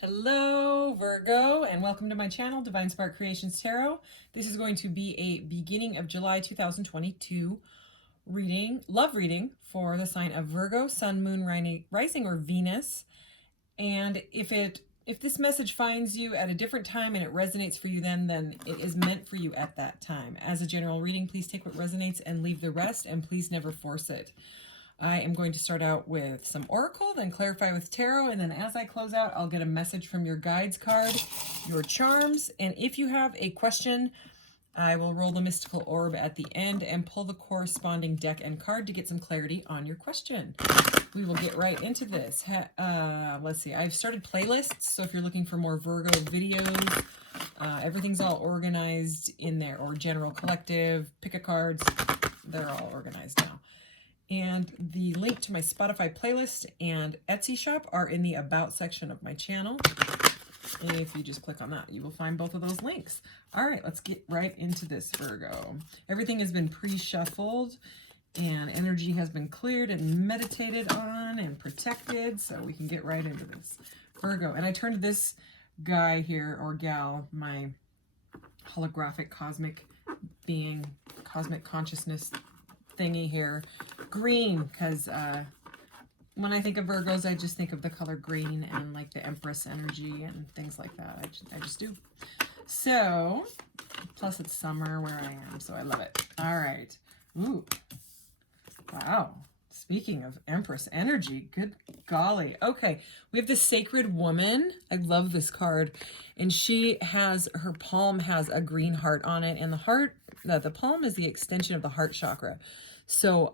Hello, Virgo, and welcome to my channel, Divine Spark Creations Tarot. This is going to be a beginning of July 2022 love reading for the sign of Virgo, Sun, Moon, Rising, or Venus. And if this message finds you at a different time and it resonates for you then it is meant for you at that time. As a general reading, please take what resonates and leave the rest, and please never force it. I am going to start out with some oracle, then clarify with tarot, and then as I close out, I'll get a message from your guides card, your charms, and if you have a question, I will roll the mystical orb at the end and pull the corresponding deck and card to get some clarity on your question. We will get right into this. Let's see, I've started playlists, so if you're looking for more Virgo videos, everything's all organized in there, or general collective, pick a cards, they're all organized now. And the link to my Spotify playlist and Etsy shop are in the About section of my channel. And if you just click on that, you will find both of those links. All right, let's get right into this, Virgo. Everything has been pre-shuffled, and energy has been cleared and meditated on and protected, so we can get right into this. Virgo, and I turned this guy here, or gal, my holographic cosmic being, cosmic consciousness thingy here, green, because when I think of Virgos, I just think of the color green and like the Empress energy and things like that. I just do. So, plus it's summer where I am, so I love it. All right. Ooh. Wow. Speaking of Empress energy, good golly. Okay, we have the Sacred Woman. I love this card. And she has, her palm has a green heart on it, and the heart, the palm is the extension of the heart chakra. So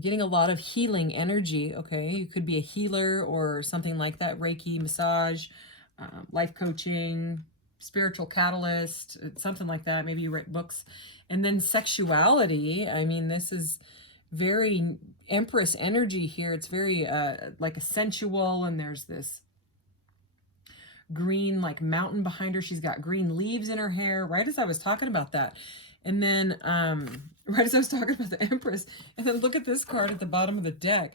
getting a lot of healing energy, okay? You could be a healer or something like that, Reiki, massage, life coaching, spiritual catalyst, something like that. Maybe you write books. And then sexuality, I mean, this is very Empress energy here. It's very like a sensual, and there's this green like mountain behind her. She's got green leaves in her hair, right as I was talking about that. And then right as I was talking about the Empress, and then look at this card at the bottom of the deck.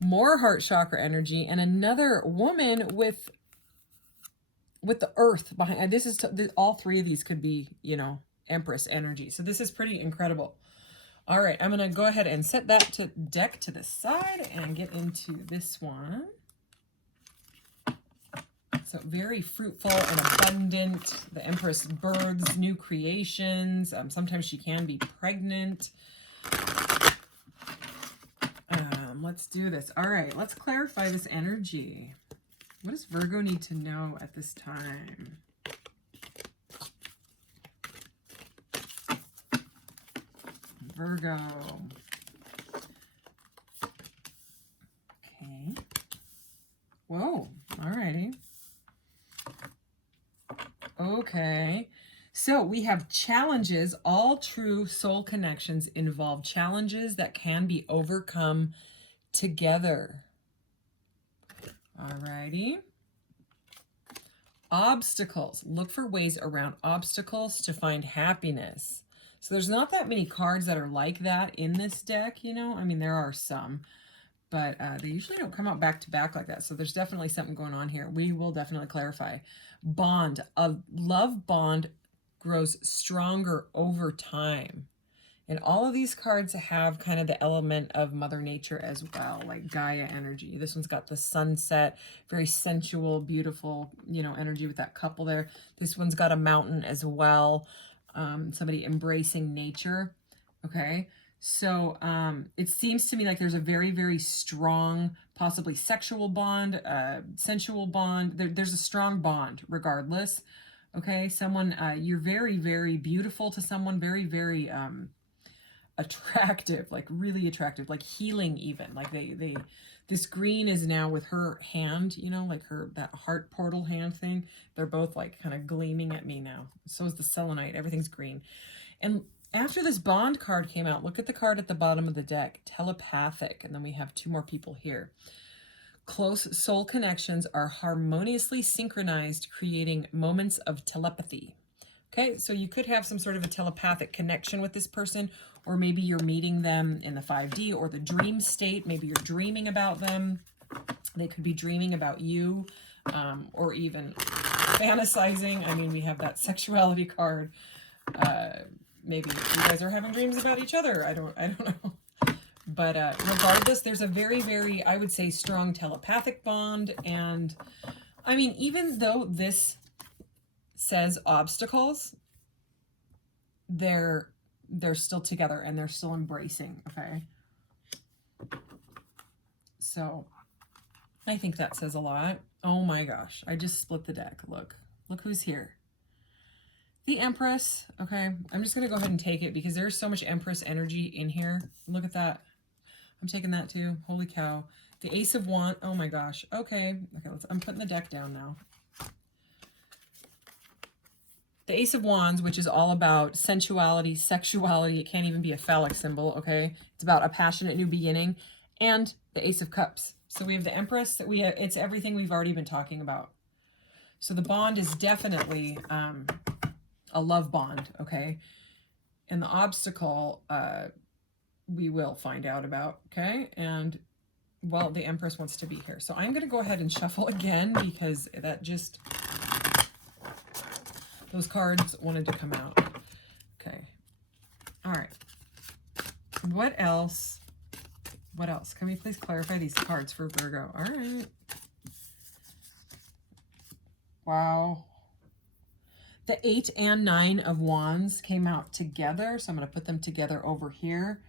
More heart chakra energy, and another woman with the earth behind. This is all three of these could be, you know, Empress energy. So this is pretty incredible. All right, I'm going to go ahead and set that deck to the side and get into this one. So very fruitful and abundant. The Empress births new creations. Sometimes she can be pregnant. Let's do this. All right, let's clarify this energy. What does Virgo need to know at this time? Virgo. Okay. Whoa, all righty. Okay, so we have challenges. All true soul connections involve challenges that can be overcome together. Alrighty. Obstacles. Look for ways around obstacles to find happiness. So there's not that many cards that are like that in this deck, you know. I mean, there are some, but they usually don't come out back to back like that. So there's definitely something going on here. We will definitely clarify. Bond. A love bond grows stronger over time. And all of these cards have kind of the element of Mother Nature as well, like Gaia energy. This one's got the sunset, very sensual, beautiful, you know, energy with that couple there. This one's got a mountain as well. Somebody embracing nature. Okay. So it seems to me like there's a very, very strong, possibly sexual bond, sensual bond. There's a strong bond regardless. Okay. Someone, you're very, very beautiful to someone, very, very attractive, like really attractive, like healing even. Like this green is now with her hand, you know, like that heart portal hand thing. They're both like kind of gleaming at me now. So is the selenite. Everything's green. And after this bond card came out, look at the card at the bottom of the deck, telepathic. And then we have two more people here. Close soul connections are harmoniously synchronized, creating moments of telepathy. Okay, so you could have some sort of a telepathic connection with this person, or maybe you're meeting them in the 5D or the dream state. Maybe you're dreaming about them. They could be dreaming about you. or even fantasizing. I mean, we have that sexuality card. Maybe you guys are having dreams about each other. I don't know. But regardless, there's a very, very, I would say, strong telepathic bond. And I mean, even though this says obstacles, they're still together and they're still embracing, okay? So I think that says a lot. Oh my gosh, I just split the deck. Look who's here. The Empress, okay? I'm just gonna go ahead and take it because there's so much Empress energy in here. Look at that. I'm taking that too. Holy cow. The Ace of Wands. Oh my gosh. Okay. I'm putting the deck down now. The Ace of Wands, which is all about sensuality, sexuality. It can't even be a phallic symbol, okay? It's about a passionate new beginning. And the Ace of Cups. So we have the Empress. It's everything we've already been talking about. So the bond is definitely a love bond, okay? And the obstacle, we will find out about, okay? And, well, the Empress wants to be here. So I'm going to go ahead and shuffle again because that just, those cards wanted to come out. Okay. All right. What else? What else? Can we please clarify these cards for Virgo? All right. Wow. The 8 and 9 of Wands came out together. So I'm going to put them together over here.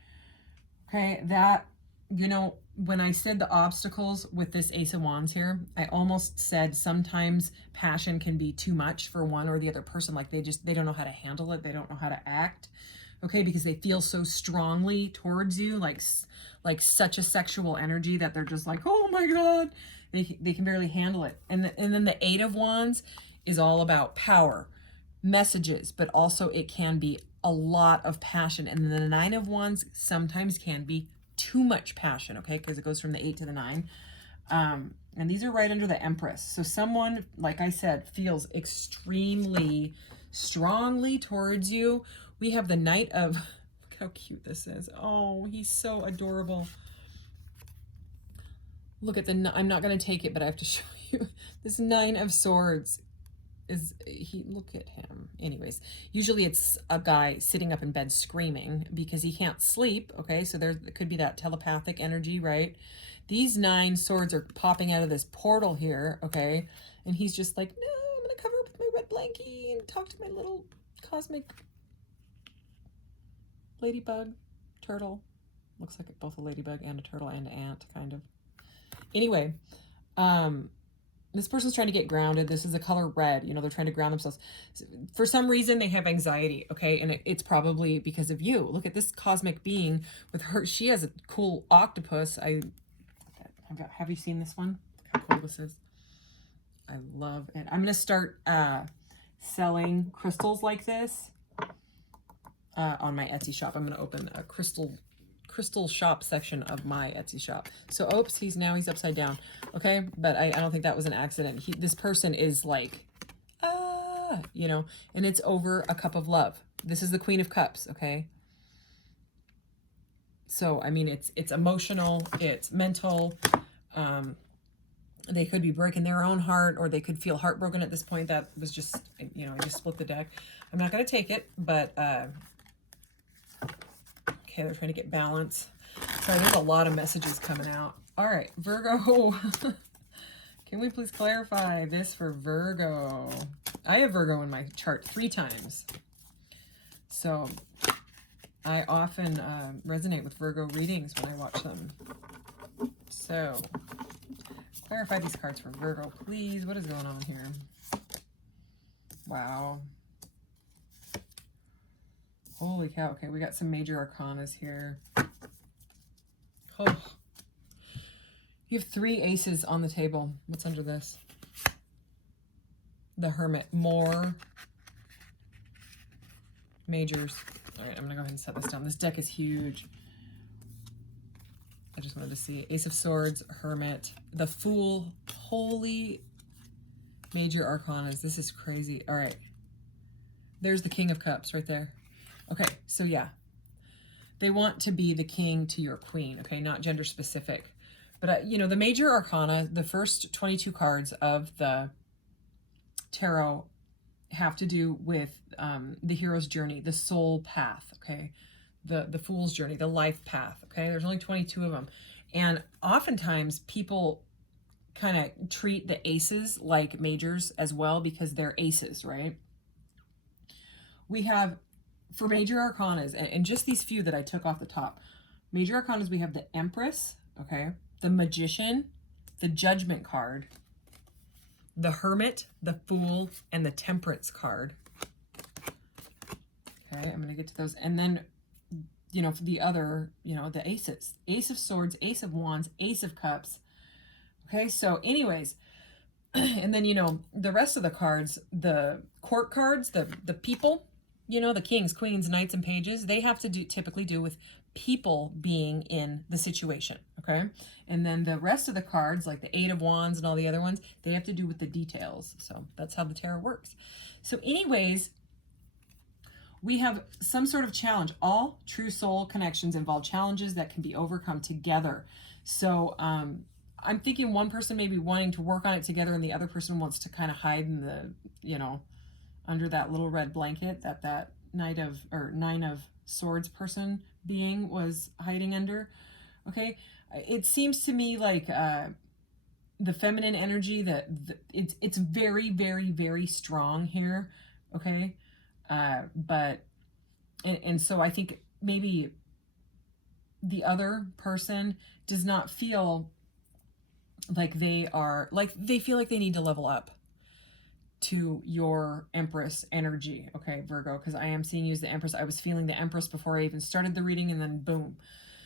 Okay, that, you know, when I said the obstacles with this Ace of Wands here, I almost said sometimes passion can be too much for one or the other person. Like they don't know how to handle it. They don't know how to act. Okay, because they feel so strongly towards you, like such a sexual energy that they're just like, oh my God, they can barely handle it. And then the 8 of Wands is all about power, messages, but also it can be a lot of passion. And then the 9 of Wands sometimes can be too much passion, okay? Because it goes from the 8 to the 9. And these are right under the Empress. So someone, like I said, feels extremely strongly towards you. We have the Knight of, look how cute this is. Oh, he's so adorable. Look at I'm not going to take it, but I have to show you. This 9 of Swords. Look at him. Anyways, usually it's a guy sitting up in bed screaming because he can't sleep, okay? So there could be that telepathic energy, right? These 9 swords are popping out of this portal here, okay? And he's just like, no, I'm going to cover up with my wet blankie and talk to my little cosmic ladybug, turtle. Looks like both a ladybug and a turtle and an ant, kind of. Anyway, this person's trying to get grounded. This is the color red. You know, they're trying to ground themselves. For some reason, they have anxiety, okay? And it's probably because of you. Look at this cosmic being with her. She has a cool octopus. Have you seen this one? Look how cool this is. I love it. I'm going to start selling crystals like this on my Etsy shop. I'm going to open a crystal shop section of my Etsy shop. So, oops, he's upside down. Okay, but I don't think that was an accident. This person is like, you know, and it's over a cup of love. This is the Queen of Cups, okay? So, I mean, it's emotional, it's mental. They could be breaking their own heart, or they could feel heartbroken at this point. That was just, you know, I just split the deck. I'm not going to take it, but okay, they're trying to get balance. Sorry, there's a lot of messages coming out. All right, Virgo. Can we please clarify this for Virgo? I have Virgo in my chart 3 times. So I often resonate with Virgo readings when I watch them. So clarify these cards for Virgo, please. What is going on here? Wow. Holy cow. Okay, we got some major arcanas here. Oh. You have 3 aces on the table. What's under this? The Hermit. More majors. All right, I'm going to go ahead and set this down. This deck is huge. I just wanted to see. Ace of Swords, Hermit, the Fool. Holy major arcanas. This is crazy. All right. There's the King of Cups right there. Okay, so yeah. They want to be the king to your queen, okay? Not gender specific. But, you know, the major arcana, the first 22 cards of the tarot have to do with the hero's journey, the soul path, okay? The fool's journey, the life path, okay? There's only 22 of them. And oftentimes people kind of treat the aces like majors as well because they're aces, right? We have, for major arcanas, and just these few that I took off the top, major arcanas, we have the Empress, okay? The Magician, the Judgment card, the Hermit, the Fool, and the Temperance card. Okay, I'm going to get to those. And then, you know, for the other, you know, the aces. Ace of Swords, Ace of Wands, Ace of Cups. Okay, so anyways, and then, you know, the rest of the cards, the court cards, the people, you know, the kings, queens, knights, and pages, they have to typically do with people being in the situation, okay? And then the rest of the cards, like the Eight of Wands and all the other ones, they have to do with the details. So that's how the tarot works. So anyways, we have some sort of challenge. All true soul connections involve challenges that can be overcome together. So I'm thinking one person may be wanting to work on it together and the other person wants to kind of hide in the, you know, under that little red blanket that Nine of Swords person being was hiding under. Okay, it seems to me like the feminine energy, that it's very, very, very strong here. Okay, but and so I think maybe the other person does not feel like they feel like they need to level up to your Empress energy, okay, Virgo, because I am seeing you as the Empress. I was feeling the Empress before I even started the reading, and then boom.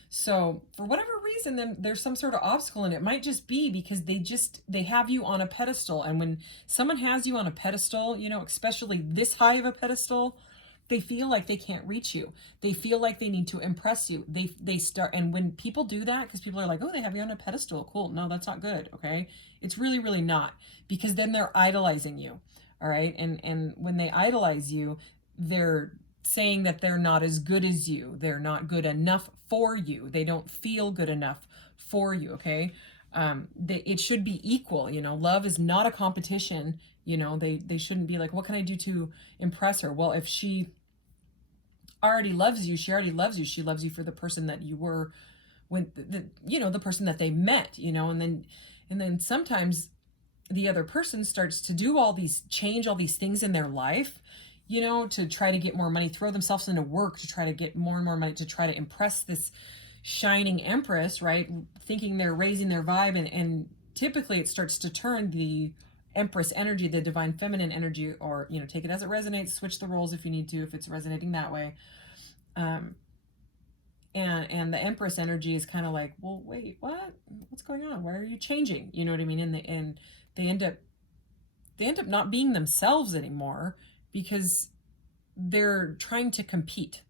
So for whatever reason, then there's some sort of obstacle, and it might just be because they have you on a pedestal. And when someone has you on a pedestal, you know, especially this high of a pedestal, they feel like they can't reach you. They feel like they need to impress you. They start, and when people do that, because people are like, oh, they have you on a pedestal, cool. No, that's not good, okay? It's really, really not, because then they're idolizing you, all right? And when they idolize you, they're saying that they're not as good as you. They're not good enough for you. They don't feel good enough for you, okay? It should be equal, you know. Love is not a competition. You know, they shouldn't be like, what can I do to impress her? Well, if she already loves you, she already loves you. She loves you for the person that you were when you know, the person that they met, you know. And then sometimes the other person starts to change all these things in their life, you know, to try to get more money, throw themselves into work to try to get more and more money, to try to impress this shining Empress, right? Thinking they're raising their vibe, and typically it starts to turn the Empress energy, the divine feminine energy, or, you know, take it as it resonates, switch the roles if you need to, if it's resonating that way. And the Empress energy is kind of like, well, wait, what's going on? Why are you changing? You know what I mean? And they end up not being themselves anymore because they're trying to compete.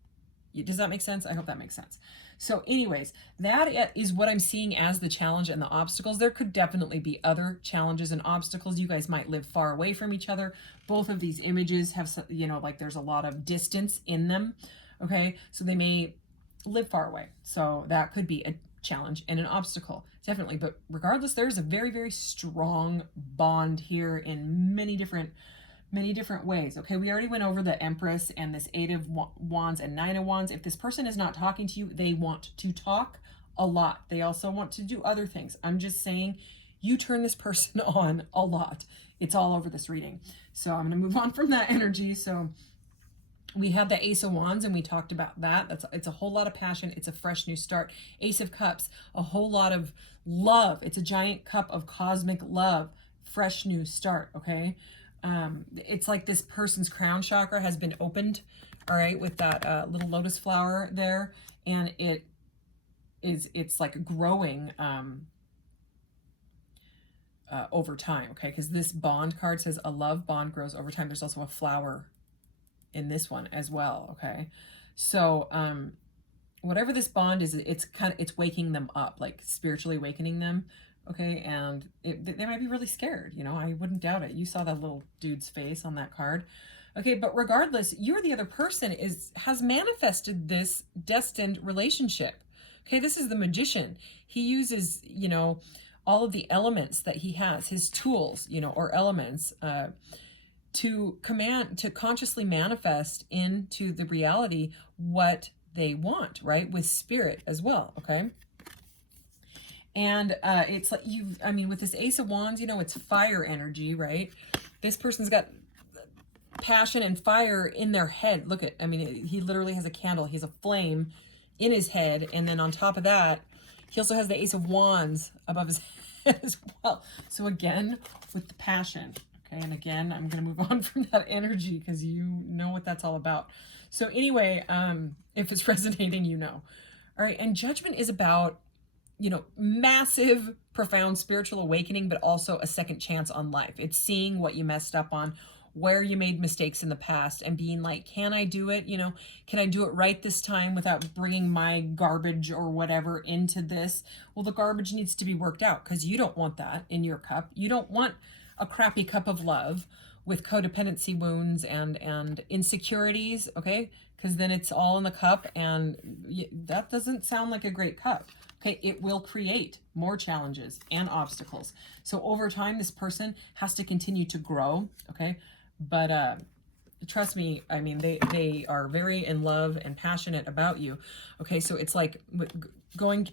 Does that make sense? I hope that makes sense. So anyways, that is what I'm seeing as the challenge and the obstacles. There could definitely be other challenges and obstacles. You guys might live far away from each other. Both of these images have, you know, like there's a lot of distance in them. Okay, so they may live far away. So that could be a challenge and an obstacle, definitely. But regardless, there's a very, very strong bond here in many different ways. Okay, we already went over the Empress and this Eight of Wands and Nine of Wands. If this person is not talking to you, they want to talk a lot. They also want to do other things. I'm just saying, you turn this person on a lot. It's all over this reading. So I'm going to move on from that energy. So we have the Ace of Wands, and we talked about that. It's a whole lot of passion. It's a fresh new start. Ace of Cups, a whole lot of love. It's a giant cup of cosmic love. Fresh new start, okay? It's like this person's crown chakra has been opened, all right, with that little lotus flower there, and it's like growing over time, okay? Because this bond card says a love bond grows over time. There's also a flower in this one as well, okay? So whatever this bond is, it's waking them up, like spiritually awakening them, okay? And they might be really scared, you know. I wouldn't doubt it. You saw that little dude's face on that card, okay? But regardless, you or the other person has manifested this destined relationship, Okay, this is the magician. He uses, you know, all of the elements that he has, his tools, you know, or elements, to consciously manifest into the reality what they want, right? With spirit as well, okay? And it's like I mean, with this Ace of Wands, you know, it's fire energy, right? This person's got passion and fire in their head. Look at, I mean, he literally has a candle. He has a flame in his head. And then on top of that, he also has the Ace of Wands above his head as well. So again, with the passion. Okay, and again, I'm going to move on from that energy because you know what that's all about. So anyway, if it's resonating, you know. All right, and Judgment is about, you know, massive, profound spiritual awakening, but also a second chance on life. It's seeing what you messed up on, where you made mistakes in the past, and being like, can I do it? You know, can I do it right this time without bringing my garbage or whatever into this? Well, the garbage needs to be worked out because you don't want that in your cup. You don't want a crappy cup of love with codependency wounds and insecurities, okay? Because then it's all in the cup, and that doesn't sound like a great cup. Okay, it will create more challenges and obstacles. So over time, this person has to continue to grow, okay? But trust me, I mean, they are very in love and passionate about you, okay? So it's like going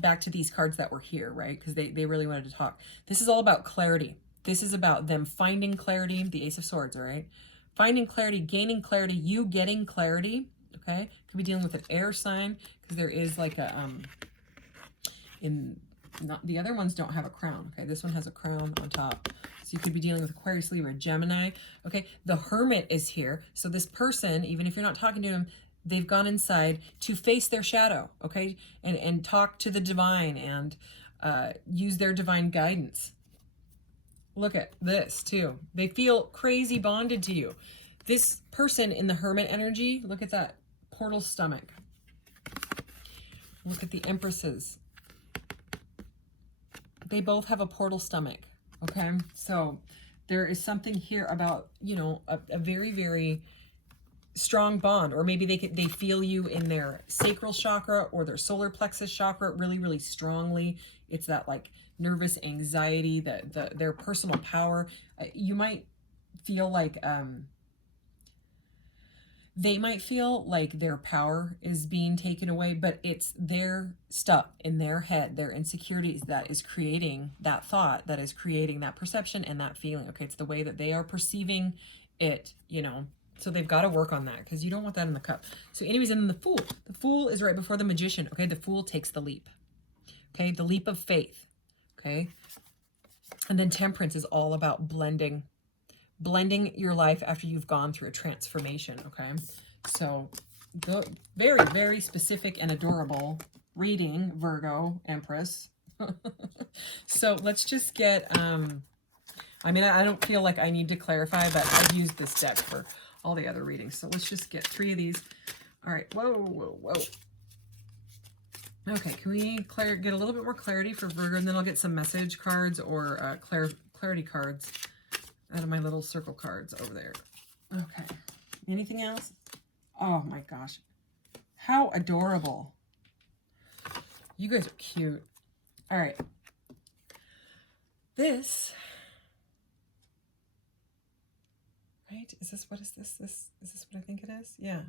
back to these cards that were here, right? Because they really wanted to talk. This is all about clarity. This is about them finding clarity, the Ace of Swords, all right? Finding clarity, gaining clarity, you getting clarity, okay? Could be dealing with an air sign because there is like a... the other ones don't have a crown. Okay, this one has a crown on top. So you could be dealing with Aquarius, Libra, Gemini. Okay, the Hermit is here. So this person, even if you're not talking to him, they've gone inside to face their shadow, okay, and talk to the divine and use their divine guidance. Look at this too. They feel crazy bonded to you. This person in the Hermit energy, look at that portal stomach. Look at the Empresses. They both have a portal stomach, okay? So there is something here about, you know, a very, very strong bond, or maybe they feel you in their sacral chakra or their solar plexus chakra really, really strongly. It's that like nervous anxiety, their personal power. You might feel like... they might feel like their power is being taken away, but it's their stuff in their head, their insecurities that is creating that thought, that is creating that perception and that feeling. Okay, it's the way that they are perceiving it, you know. So they've got to work on that because you don't want that in the cup. So anyways, and then the Fool. The Fool is right before the Magician. Okay, the Fool takes the leap. Okay, the leap of faith. Okay, and then Temperance is all about blending your life after you've gone through a transformation, okay? So the very, very specific and adorable reading, Virgo, Empress. So let's just get, I mean, I don't feel like I need to clarify, but I've used this deck for all the other readings. So let's just get 3 of these. All right, whoa, whoa, whoa. Okay, can we get a little bit more clarity for Virgo, and then I'll get some message cards or clarity cards out of my little circle cards over there. Okay. Anything else? Oh my gosh. How adorable. You guys are cute. All right. This, right? Is this, what is this? Is this what I think it is? Yeah.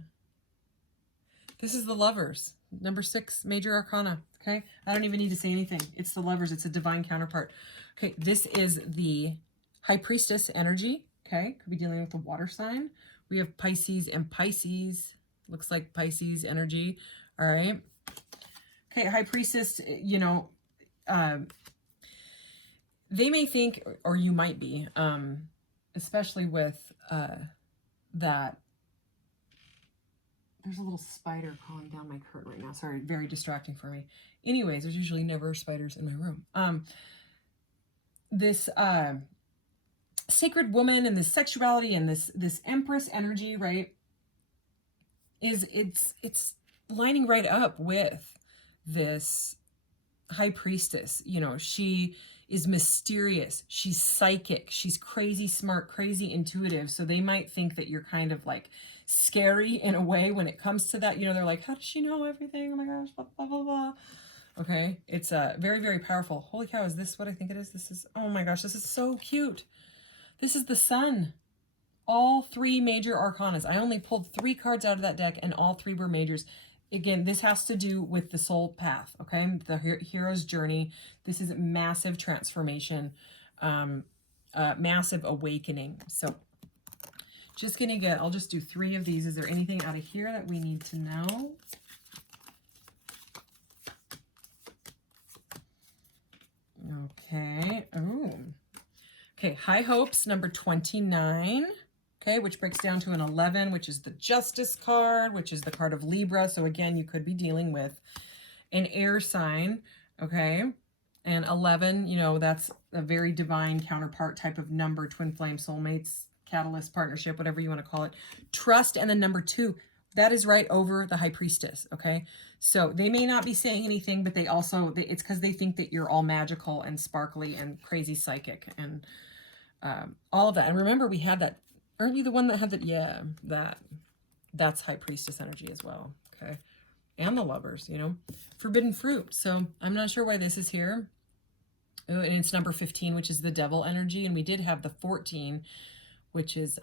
This is the Lovers. Number 6, Major Arcana. Okay. I don't even need to say anything. It's the Lovers. It's a divine counterpart. Okay. This is the High Priestess energy, okay? Could be dealing with a water sign. We have Pisces and Pisces. Looks like Pisces energy, all right? Okay, High Priestess, you know, they may think, or you might be, especially with that. There's a little spider crawling down my curtain right now. Sorry, very distracting for me. Anyways, there's usually never spiders in my room. This... sacred woman and this sexuality and this Empress energy, right, it's lining right up with this High Priestess. You know, she is mysterious. She's psychic. She's crazy smart, crazy intuitive. So they might think that you're kind of like scary in a way when it comes to that. You know, they're like, how does she know everything? Oh my gosh, blah, blah, blah, blah. Okay, it's very, very powerful. Holy cow, is this what I think it is? This is, oh my gosh, this is so cute. This is the sun. All three major arcanas. I only pulled 3 cards out of that deck, and all 3 were majors. Again, this has to do with the soul path, okay? The hero's journey. This is massive transformation, massive awakening. So just gonna get, I'll just do 3 of these. Is there anything out of here that we need to know? Okay. Ooh. Okay, High Hopes, number 29. Okay, which breaks down to an 11, which is the Justice card, which is the card of Libra. So again, you could be dealing with an air sign, okay? And 11, you know, that's a very divine counterpart type of number, twin flame, soulmates, catalyst, partnership, whatever you want to call it. Trust, and then number 2, that is right over the High Priestess, okay? So they may not be saying anything, but they also, it's because they think that you're all magical and sparkly and crazy psychic and all of that. And remember, we had that. Aren't you the one that had that? Yeah, that's High Priestess energy as well. Okay. And the Lovers, you know, forbidden fruit. So I'm not sure why this is here. Oh, and it's number 15, which is the Devil energy. And we did have the 14, which is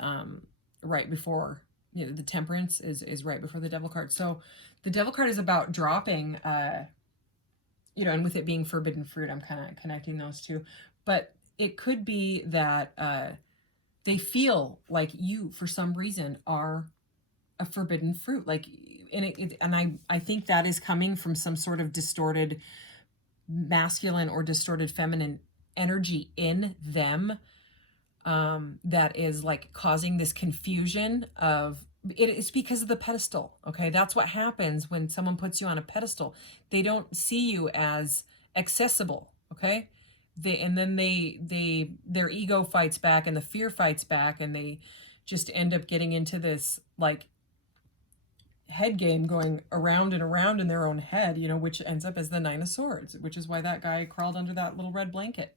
right before, you know, the Temperance is right before the Devil card. So the Devil card is about dropping, you know, and with it being forbidden fruit, I'm kind of connecting those two. But it could be that they feel like you, for some reason, are a forbidden fruit. Like, and I think that is coming from some sort of distorted masculine or distorted feminine energy in them, that is like causing this confusion of, it's because of the pedestal. Okay. That's what happens when someone puts you on a pedestal. They don't see you as accessible. Okay. Their ego fights back and the fear fights back, and they just end up getting into this like head game going around and around in their own head, you know, which ends up as the 9 of Swords, which is why that guy crawled under that little red blanket.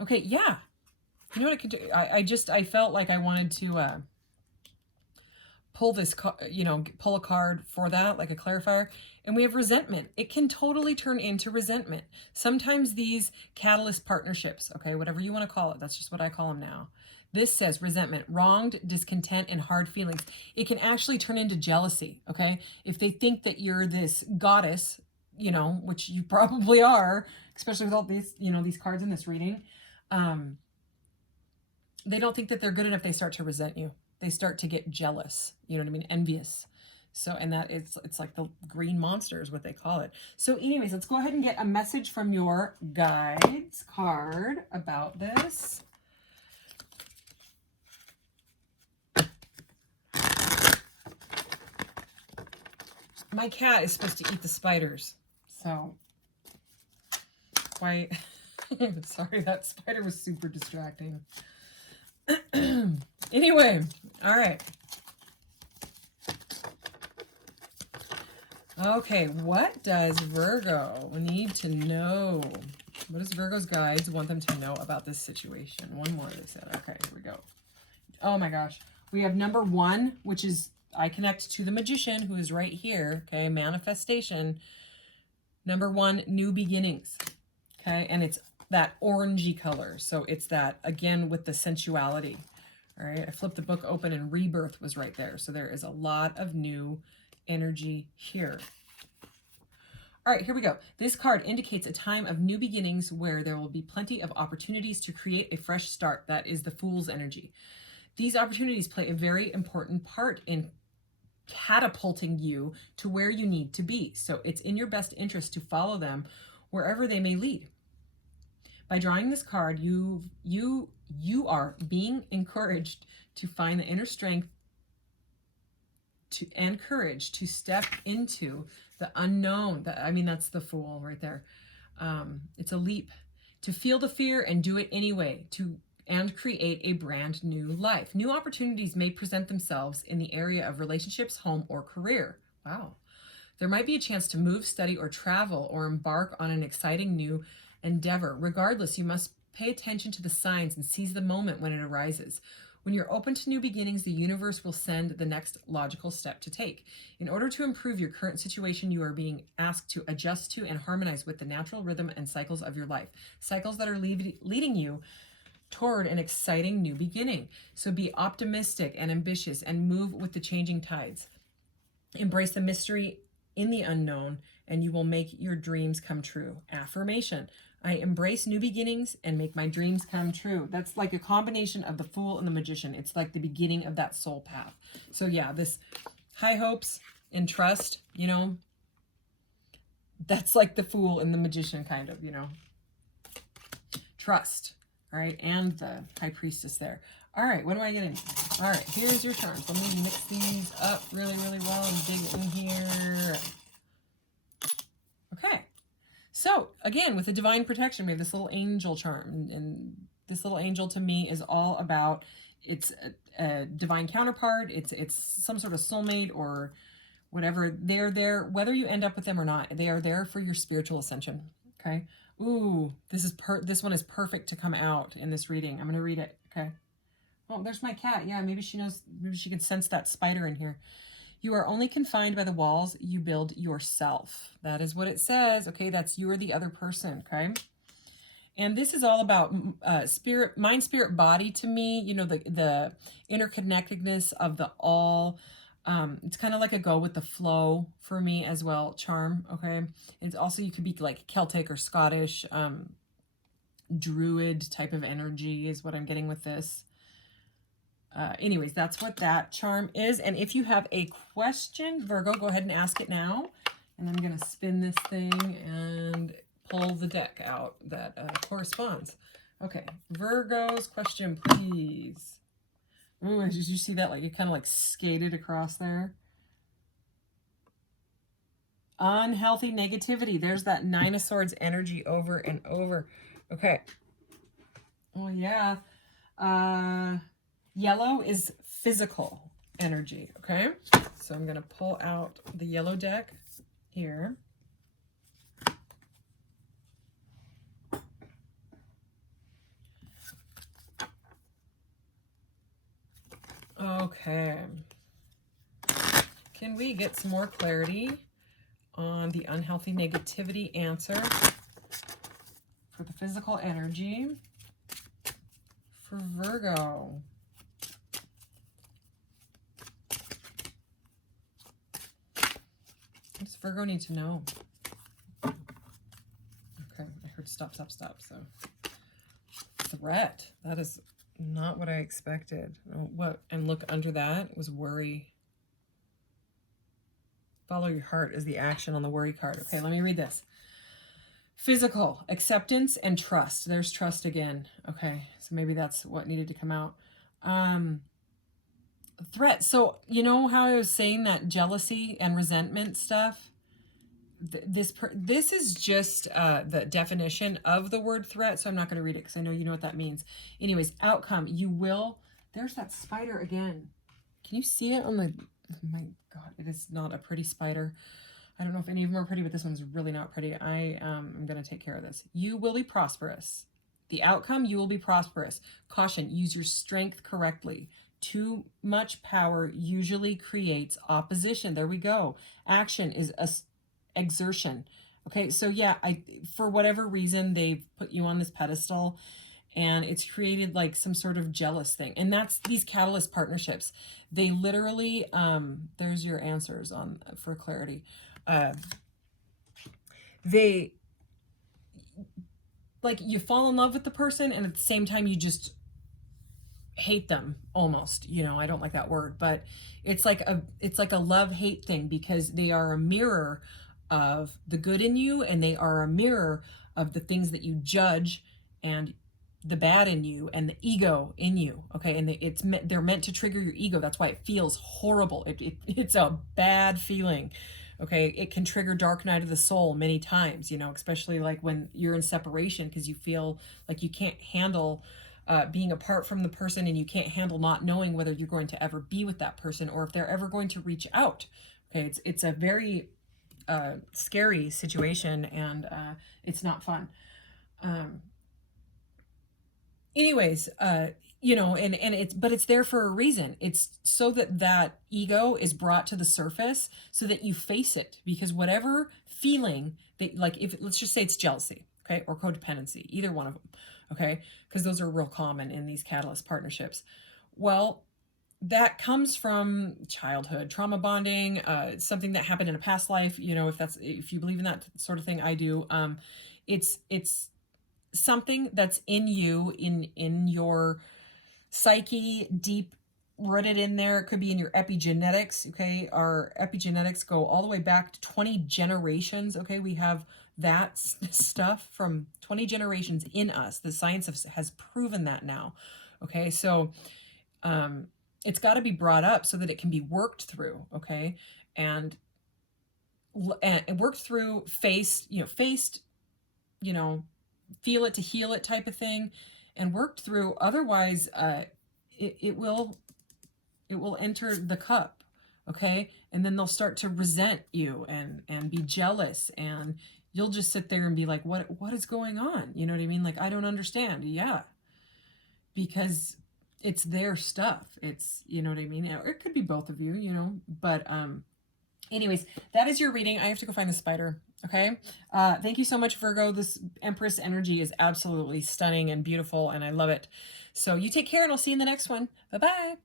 Okay. Yeah. You know what I could do? I felt like I wanted to, pull this, you know, pull a card for that, like a clarifier. And we have resentment. It can totally turn into resentment. Sometimes these catalyst partnerships, okay, whatever you want to call it, that's just what I call them now. This says resentment, wronged, discontent, and hard feelings. It can actually turn into jealousy, okay? If they think that you're this goddess, you know, which you probably are, especially with all these, you know, these cards in this reading, they don't think that they're good enough. They start to resent you. They start to get jealous, you know what I mean? Envious. So, and that it's like the green monster is what they call it. So anyways, let's go ahead and get a message from your guides card about this. My cat is supposed to eat the spiders. So, why? Sorry, that spider was super distracting. Anyway, all right. Okay, what does Virgo need to know? What does Virgo's guides want them to know about this situation? One more, they said. Okay, here we go. Oh my gosh. We have number 1, which is, I connect to the Magician, who is right here. Okay, manifestation. Number 1, new beginnings. Okay, and it's that orangey color. So it's that, again, with the sensuality. All right, I flipped the book open and rebirth was right there. So there is a lot of new energy here. All right, here we go. This card indicates a time of new beginnings where there will be plenty of opportunities to create a fresh start. That is the Fool's energy. These opportunities play a very important part in catapulting you to where you need to be. So it's in your best interest to follow them wherever they may lead. By drawing this card, you are being encouraged to find the inner strength and courage to step into the unknown. That's the Fool right there. It's a leap to feel the fear and do it anyway, and create a brand new life. New opportunities may present themselves in the area of relationships, home, or career. Wow. There might be a chance to move, study, or travel, or embark on an exciting new endeavor. Regardless, you must pay attention to the signs and seize the moment when it arises. When you're open to new beginnings, the universe will send the next logical step to take. In order to improve your current situation, you are being asked to adjust to and harmonize with the natural rhythm and cycles of your life. Cycles that are leading you toward an exciting new beginning. So be optimistic and ambitious and move with the changing tides. Embrace the mystery in the unknown, and you will make your dreams come true. Affirmation: I embrace new beginnings and make my dreams come true. That's like a combination of the Fool and the Magician. It's like the beginning of that soul path. So yeah, this high hopes and trust, you know, that's like the Fool and the Magician kind of, you know. Trust, all right, and the High Priestess there. All right, what am I getting? All right, here's your charms. Let me mix these up really, really well and dig it in here. Okay. So again, with the divine protection, we have this little angel charm, and this little angel to me is all about, it's a divine counterpart. It's some sort of soulmate or whatever. They're there, whether you end up with them or not, they are there for your spiritual ascension. Okay. Ooh, this one is perfect to come out in this reading. I'm going to read it. Okay. Oh, there's my cat. Yeah, maybe she knows, maybe she can sense that spider in here. You are only confined by the walls you build yourself. That is what it says. Okay, that's you or the other person. Okay, and this is all about spirit, mind, spirit, body. To me, you know, the interconnectedness of the all. It's kind of like a go with the flow for me as well. Charm. Okay, it's also, you could be like Celtic or Scottish, Druid type of energy is what I'm getting with this. Anyways, that's what that charm is. And if you have a question, Virgo, go ahead and ask it now. And I'm going to spin this thing and pull the deck out that corresponds. Okay, Virgo's question, please. Ooh, did you see that? Like, it kind of like skated across there. Unhealthy negativity. There's that Nine of Swords energy over and over. Okay. Oh, yeah. Yellow is physical energy, okay? So I'm going to pull out the yellow deck here. Okay. Can we get some more clarity on the unhealthy negativity answer for the physical energy for Virgo? What does Virgo need to know? Okay, I heard stop, stop, stop. So, threat. That is not what I expected. What? And look under that was worry. Follow your heart is the action on the worry card. Okay, let me read this. Physical, acceptance and trust. There's trust again. Okay, so maybe that's what needed to come out. Threat. So, you know how I was saying that jealousy and resentment stuff? This is just the definition of the word threat, so I'm not going to read it because I know you know what that means. Anyways, outcome. You will... There's that spider again. Can you see it on the... Oh my God, it is not a pretty spider. I don't know if any of them are pretty, but this one's really not pretty. I'm going to take care of this. You will be prosperous. The outcome, you will be prosperous. Caution, use your strength correctly. Too much power usually creates opposition. There we go. Action is exertion. Okay, so yeah, for whatever reason, they've put you on this pedestal and it's created like some sort of jealous thing. And that's these catalyst partnerships. They literally, there's your answers for clarity. They, like, you fall in love with the person and at the same time you just hate them almost, you know, I don't like that word, but it's like a love-hate thing because they are a mirror of the good in you and they are a mirror of the things that you judge and the bad in you and the ego in you. Okay, and they're meant to trigger your ego. That's why it feels horrible. It's a bad feeling. Okay, it can trigger dark night of the soul many times, you know, especially like when you're in separation because you feel like you can't handle being apart from the person and you can't handle not knowing whether you're going to ever be with that person or if they're ever going to reach out. Okay, it's a very scary situation and it's not fun. Anyways, you know, and it's there for a reason. It's so that that ego is brought to the surface so that you face it, because whatever feeling that, like, if let's just say it's jealousy, okay, or codependency, either one of them, okay, because those are real common in these catalyst partnerships. Well, that comes from childhood trauma bonding, something that happened in a past life, you know, if you believe in that sort of thing. I do. It's something that's in you, in your psyche, deep rooted in there. It could be in your epigenetics. Okay, our epigenetics go all the way back to 20 generations. Okay, we have that stuff from 20 generations in us. The science has proven that now. Okay, so it's got to be brought up so that it can be worked through. Okay, and worked through, faced, you know, feel it to heal it type of thing, and worked through. Otherwise, it will enter the cup, okay, and then they'll start to resent you and be jealous, and you'll just sit there and be like, what is going on? You know what I mean? Like, I don't understand. Yeah, because it's their stuff. It's, you know what I mean? Or it could be both of you, you know, but anyways, that is your reading. I have to go find the spider. Okay. Thank you so much, Virgo. This Empress energy is absolutely stunning and beautiful, and I love it. So you take care, and I'll see you in the next one. Bye-bye.